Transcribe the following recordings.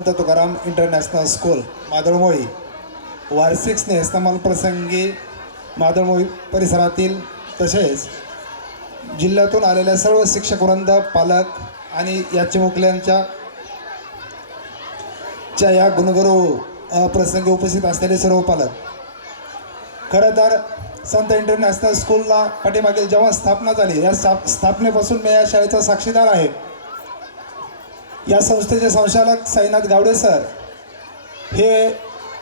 Tukaram international school Madalmohi वार्षिक स्नेहसन्मान प्रसंगी मादळमोही परिसरातील तसेच जिल्ह्यातून आलेल्या सर्व शिक्षक वृंद, पालक आणि या चिमुकल्यांच्या या गुणगुरू प्रसंगी उपस्थित असलेले सर्व पालक, खरं तर संत इंटरनॅशनल स्कूलला पाठीमागील जेव्हा स्थापना झाली, या स्थापनेपासून मी या शाळेचा साक्षीदार आहे. या संस्थेचे संचालक साईनाथ गावडे सर हे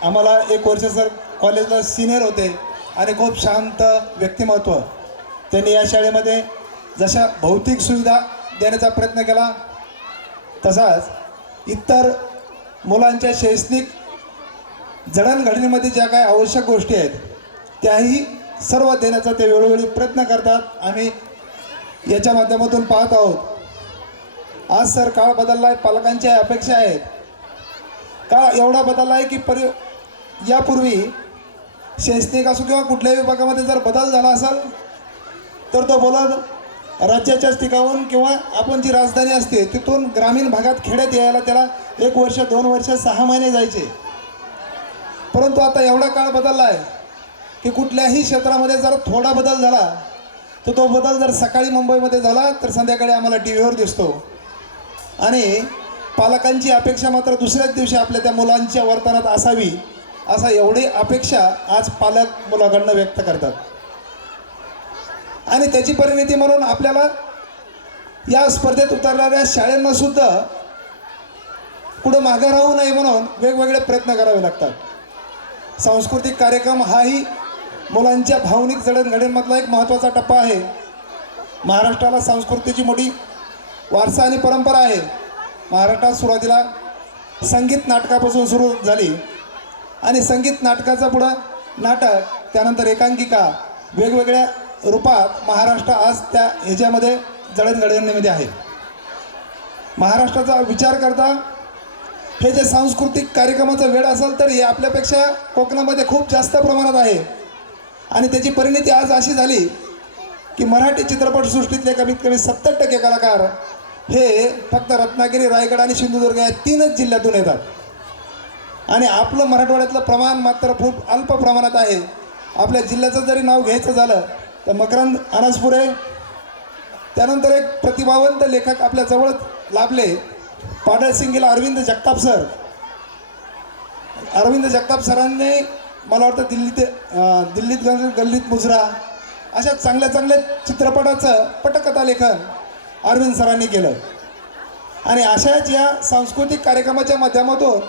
आम्हाला 1 वर्ष सर कॉलेजला सिनियर होते आणि खूप शांत व्यक्तिमत्व. त्यांनी या शाळेमध्ये जशा भौतिक सुविधा देण्याचा प्रयत्न केला, तसाच इतर मुलांच्या शैक्षणिक जडणघडणीमध्ये ज्या काही आवश्यक गोष्टी आहेत त्याही सर्व देण्याचा ते वेळोवेळी प्रयत्न करतात. आम्ही याच्या माध्यमातून पाहत आहोत. आज सर काळ बदलला आहे, पालकांच्या अपेक्षा आहेत. काळ एवढा बदलला आहे की यापूर्वी शैक्षणिक असो किंवा कुठल्याही विभागामध्ये जर बदल झाला असेल तर तो बोलत राज्याच्याच ठिकाणाहून किंवा आपण जी राजधानी असते तिथून ग्रामीण भागात खेड्यात यायला त्याला 1 वर्ष 2 वर्ष 6 महिने जायचे. परंतु आता एवढा काळ बदलला आहे की कुठल्याही क्षेत्रामध्ये जर थोडा बदल झाला तर तो बदल जर सकाळी मुंबईमध्ये झाला तर संध्याकाळी आम्हाला टी व्हीवर दिसतो. आणि पालकांची अपेक्षा मात्र दुसऱ्याच दिवशी आपल्या त्या मुलांच्या वर्तनात असावी, असा एवढी अपेक्षा आज पालक मुलाकडनं व्यक्त करतात. आणि त्याची परिणती म्हणून आपल्याला या स्पर्धेत उतरणाऱ्या शाळांना सुद्धा पुढं मागं राहू नये म्हणून वेगवेगळे प्रयत्न करावे लागतात. सांस्कृतिक कार्यक्रम हाही मुलांच्या भावनिक जडणघडणीमधला एक महत्त्वाचा टप्पा आहे. महाराष्ट्राला संस्कृतीची मोठी वारसा आणि परंपरा आहे. महाराष्ट्रात सुरुवातीला संगीत नाटकापासून सुरू झाली आणि संगीत नाटकाचा पुढं नाटक, त्यानंतर एकांकिका, वेगवेगळ्या रूपात महाराष्ट्र आज त्या ह्याच्यामध्ये जडणघडणीमध्ये आहे. महाराष्ट्राचा विचार करता हे जे सांस्कृतिक कार्यक्रमाचं वेळ असेल तर हे आपल्यापेक्षा कोकणामध्ये खूप जास्त प्रमाणात आहे. आणि त्याची परिणती आज अशी झाली की मराठी चित्रपटसृष्टीतले कमीत कमी 70% कलाकार हे फक्त रत्नागिरी, रायगड आणि सिंधुदुर्ग या 3च जिल्ह्यातून येतात. आणि आपलं मराठवाड्यातलं प्रमाण मात्र खूप अल्प प्रमाणात आहे. आपल्या जिल्ह्याचं जरी नाव घ्यायचं झालं तर मकरंद अनासपुरे, त्यानंतर एक प्रतिभावंत लेखक आपल्या जवळ लाभले, पाडळसिंगीला अरविंद जगताप सर. अरविंद जगताप सरांनी मला वाटतं दिल्लीत गल्लीत मुजरा अशा चांगल्या चित्रपटाचं पटकथा लेखन अरविंद सरांनी केलं. आणि अशाच या सांस्कृतिक कार्यक्रमाच्या माध्यमातून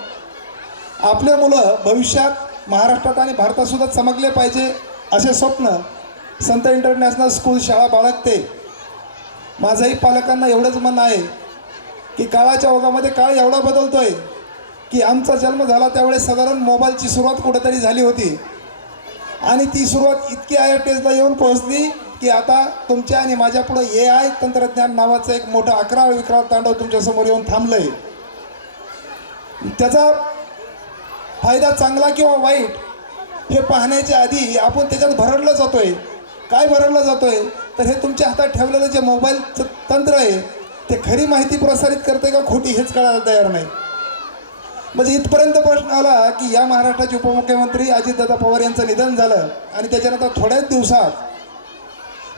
आपले मुलं भविष्यात महाराष्ट्रात आणि भारतातसुद्धा चमकले पाहिजे असे स्वप्न संत इंटरनॅशनल स्कूल शाळा बाळगते. माझंही पालकांना एवढंच म्हणणं आहे की काळाच्या ओघामध्ये काळ एवढा बदलतोय की आमचा जन्म झाला त्यावेळेस साधारण मोबाईलची सुरुवात कुठेतरी झाली होती आणि ती सुरुवात इतकी IITsला येऊन पोहोचली की आता तुमच्या आणि माझ्या पुढं AI तंत्रज्ञान नावाचं एक मोठं अकराळ विक्राळ तांडव तुमच्यासमोर येऊन थांबलं आहे. त्याचा फायदा चांगला किंवा वाईट हे पाहण्याच्या आधी आपण त्याच्यात भरडलं जातोय. काय भरडलं जातोय तर हे तुमच्या हातात ठेवलेलं जे मोबाईलचं तंत्र आहे ते खरी माहिती प्रसारित करते का खोटी हेच कळायला तयार नाही. म्हणजे इथपर्यंत प्रश्न आला की या महाराष्ट्राचे उपमुख्यमंत्री अजितदादा पवार यांचं निधन झालं आणि त्याच्यानंतर थोड्याच दिवसात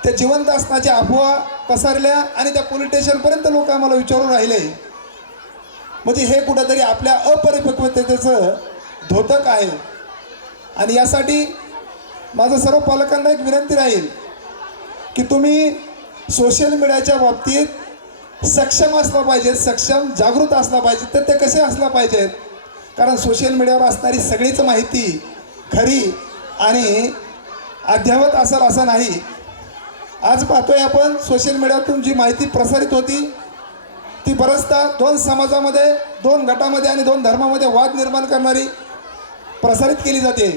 त्या जिवंत असण्याच्या अफवा पसरल्या आणि त्या पोलीस स्टेशनपर्यंत लोक आम्हाला विचारून राहिले. म्हणजे हे कुठंतरी आपल्या अपरिपक्वतेचं द्योतक आहे. आणि यासाठी माझं सर्व पालकांना एक विनंती राहील की तुम्ही सोशल मीडियाच्या बाबतीत सक्षम असला पाहिजे, सक्षम जागृत असला पाहिजे. तर ते कसे असला पाहिजेत, कारण सोशल मीडियावर असणारी सगळीच माहिती खरी आणि अद्ययावत असेल असं नाही. आज पाहतोय आपण सोशल मीडियातून जी माहिती प्रसारित होती ती बरंचदा 2 समाजामध्ये, 2 गटामध्ये आणि 2 धर्मामध्ये वाद निर्माण करणारी प्रसारित केली जाते.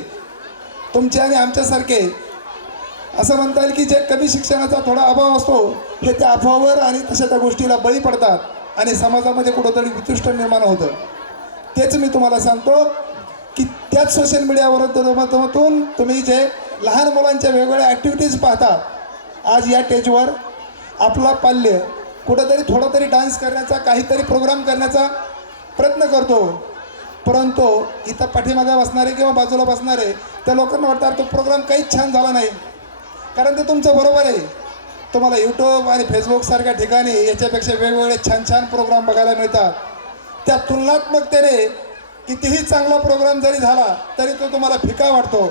तुमचे आणि आमच्यासारखे असं म्हणता येईल की जे कमी शिक्षणाचा थोडा अभाव असतो हे त्या अफवावर आणि तशा त्या गोष्टीला बळी पडतात आणि समाजामध्ये कुठंतरी वितुष्ट निर्माण होतं. तेच मी तुम्हाला सांगतो की त्याच सोशल मीडियावर माध्यमातून तुम्ही जे लहान मुलांच्या वेगवेगळ्या ॲक्टिव्हिटीज पाहता, आज या स्टेजवर आपला पाल्य कुठंतरी थोडा तरी डान्स करण्याचा, काहीतरी प्रोग्राम करण्याचा प्रयत्न करतो, परंतु इथं पाठीमागे बसणारे किंवा बाजूला बसणारे त्या लोकांना वाटतं तो प्रोग्राम काहीच छान झाला नाही. कारण ते तुमचं बरोबर आहे, तुम्हाला यूट्यूब आणि फेसबुकसारख्या ठिकाणी याच्यापेक्षा वेगवेगळे छान छान प्रोग्राम बघायला मिळतात. त्या तुलनात्मकतेने कितीही चांगला प्रोग्राम जरी झाला तरी तो तुम्हाला फिका वाटतो.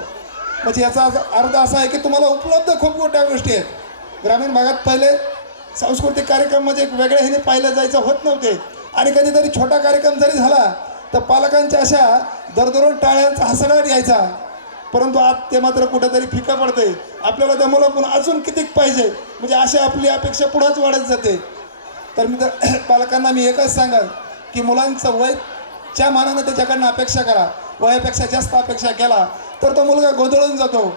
म्हणजे याचा अर्थ असा आहे की तुम्हाला उपलब्ध खूप मोठ्या गोष्टी आहेत. ग्रामीण भागात पहिले सांस्कृतिक कार्यक्रम म्हणजे वेगळ्या ह्याने पाहिलं जायचं होत नव्हते, आणि कधीतरी छोटा कार्यक्रम जरी झाला तर पालकांच्या अशा दरदरून टाळ्यांचा हसडाट यायचा. परंतु आज ते मात्र कुठेतरी फिका पडते. आपल्याला त्या मुलाकडून अजून कितीक पाहिजे, म्हणजे अशी आपली अपेक्षा पुढंच वाढत जाते. तर मी तर पालकांना मी एकच सांगाल की मुलांचं वयच्या मानानं त्याच्याकडनं अपेक्षा करा. वयापेक्षा जास्त अपेक्षा केला तर तो मुलगा गोंधळून जातो.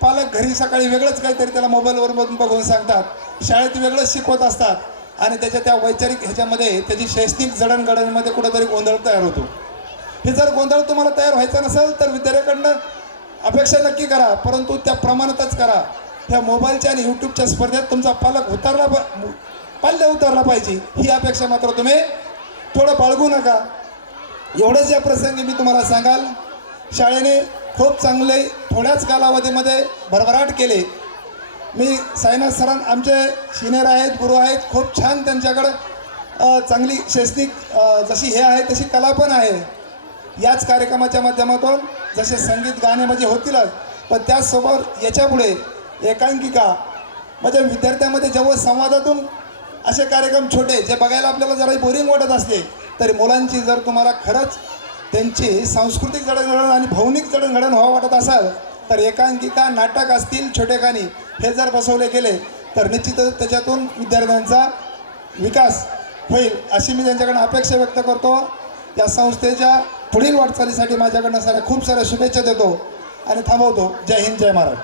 पालक घरी सकाळी वेगळंच काहीतरी त्याला मोबाईलवर बघून सांगतात, शाळेत वेगळंच शिकवत असतात, आणि त्याच्या त्या वैचारिक ह्याच्यामध्ये त्याची शैक्षणिक जडणघडणमध्ये कुठंतरी गोंधळ तयार होतो. हे जर गोंधळ तुम्हाला तयार व्हायचा नसेल तर विद्यार्थ्याकडनं अपेक्षा नक्की करा, परंतु त्या प्रमाणातच करा. त्या मोबाईलच्या आणि यूट्यूबच्या स्पर्धेत तुमचा पालक पाल्य उतरला पाहिजे, ही अपेक्षा मात्र तुम्ही थोडं बाळगू नका. एवढंच या प्रसंगी मी तुम्हाला सांगाल, शाळेने खूप चांगले थोड्याच कालावधीमध्ये भरभराट केले. मी साईनाथ सरां आमचे सिनियर आहेत, गुरु आहेत, खूप छान त्यांच्याकडं चांगली शैक्षणिक जशी हे आहे तशी कला पण आहे. याच कार्यक्रमाच्या माध्यमातून जसे संगीत गाणे म्हणजे होतीलच, पण त्याचसोबत याच्यापुढे एकांकिका म्हणजे विद्यार्थ्यांमध्ये जेव्हा संवादातून असे कार्यक्रम छोटे जे बघायला आपल्याला जरा बोरिंग वाटत असते, तरी मुलांची जर तुम्हाला खरंच त्यांची सांस्कृतिक जडणघडण आणि भावनिक जडणघडण व्हावं वाटत असाल तर एकांकिका, नाटक असतील, छोटे गाणी हे जर बसवले गेले तर निश्चितच त्याच्यातून विद्यार्थ्यांचा विकास होईल, अशी मी त्यांच्याकडनं अपेक्षा व्यक्त करतो. या संस्थेच्या पुढील वाटचालीसाठी माझ्याकडनं खूप साऱ्या शुभेच्छा देतो आणि थांबवतो. जय हिंद, जय महाराज.